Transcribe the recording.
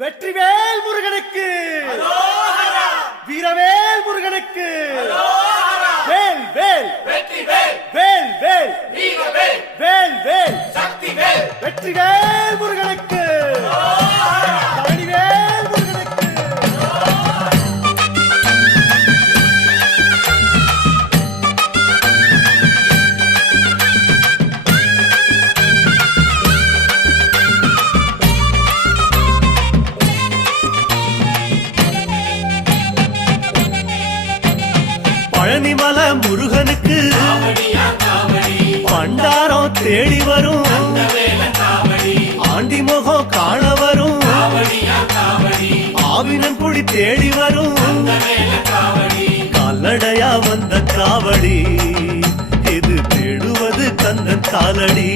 வெற்றிவேல் முருகனுக்கு, வீரவேல் முருகனுக்கு, வேல் வேல் வெற்றிவேல், வேல் வேல் வீரவேல், வேல் வேல் சக்திவேல், வெற்றிவேல் முருகனுக்கு, பழனிவேல் முருகனுக்கு. பழனிமலை முருகனுக்கு பண்டாரம் தேடி வரும், ஆண்டி முகம் காண வரும், ஆவினங்குடி தேடி வரும், கால்நடையா வந்த காவடி இது தேடுவது கந்தன் காலடி.